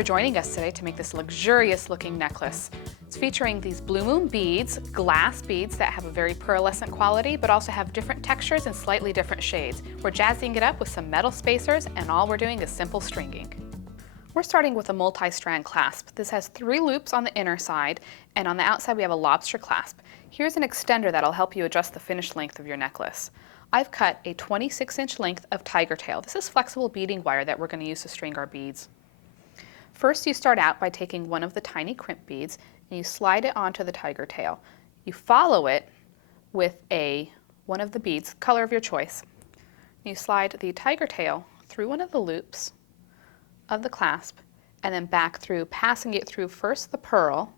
for joining us today to make this luxurious looking necklace. It's featuring these blue moon beads, glass beads that have a very pearlescent quality but also have different textures and slightly different shades. We're jazzing it up with some metal spacers, and all we're doing is simple stringing. We're starting with a multi-strand clasp. This has 3 loops on the inner side, and on the outside we have a lobster clasp. Here's an extender that'll help you adjust the finished length of your necklace. I've cut a 26-inch length of tiger tail. This is flexible beading wire that we're going to use to string our beads. First, you start out by taking one of the tiny crimp beads and you slide it onto the tiger tail. You follow it with one of the beads, color of your choice. You slide the tiger tail through one of the loops of the clasp and then back through, passing it through first the pearl,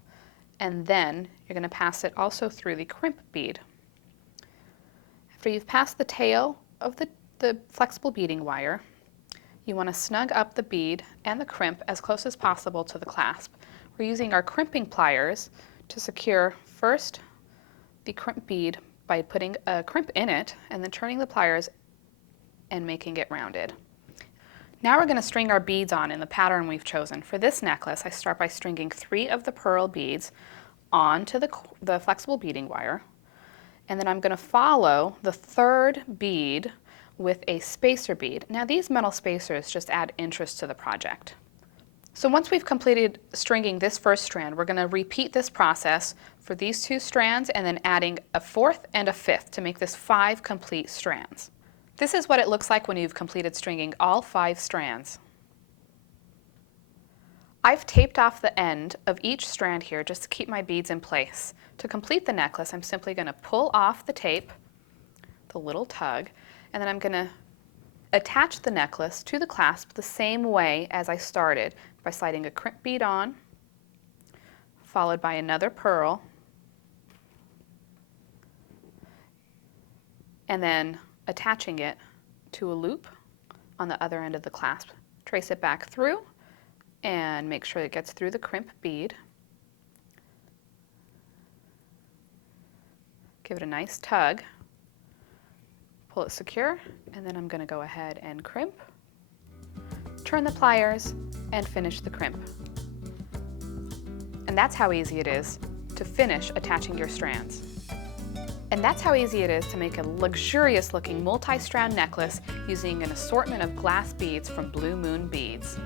and then you're going to pass it also through the crimp bead. After you've passed the tail of the flexible beading wire, you want to snug up the bead and the crimp as close as possible to the clasp. We're using our crimping pliers to secure first the crimp bead by putting a crimp in it and then turning the pliers and making it rounded. Now we're going to string our beads on in the pattern we've chosen. For this necklace, I start by stringing 3 of the pearl beads onto the flexible beading wire. And then I'm going to follow the 3rd bead with a spacer bead. Now these metal spacers just add interest to the project. So once we've completed stringing this first strand, we're going to repeat this process for these 2 strands and then adding a 4th and a 5th to make this 5 complete strands. This is what it looks like when you've completed stringing all 5 strands. I've taped off the end of each strand here just to keep my beads in place. To complete the necklace, I'm simply going to pull off the tape, the little tug, and then I'm going to attach the necklace to the clasp the same way as I started by sliding a crimp bead on, followed by another pearl, and then attaching it to a loop on the other end of the clasp. Trace it back through and make sure it gets through the crimp bead. Give it a nice tug, pull it secure, and then I'm going to go ahead and crimp, turn the pliers, and finish the crimp. And that's how easy it is to finish attaching your strands. And that's how easy it is to make a luxurious looking multi-strand necklace using an assortment of glass beads from Blue Moon Beads.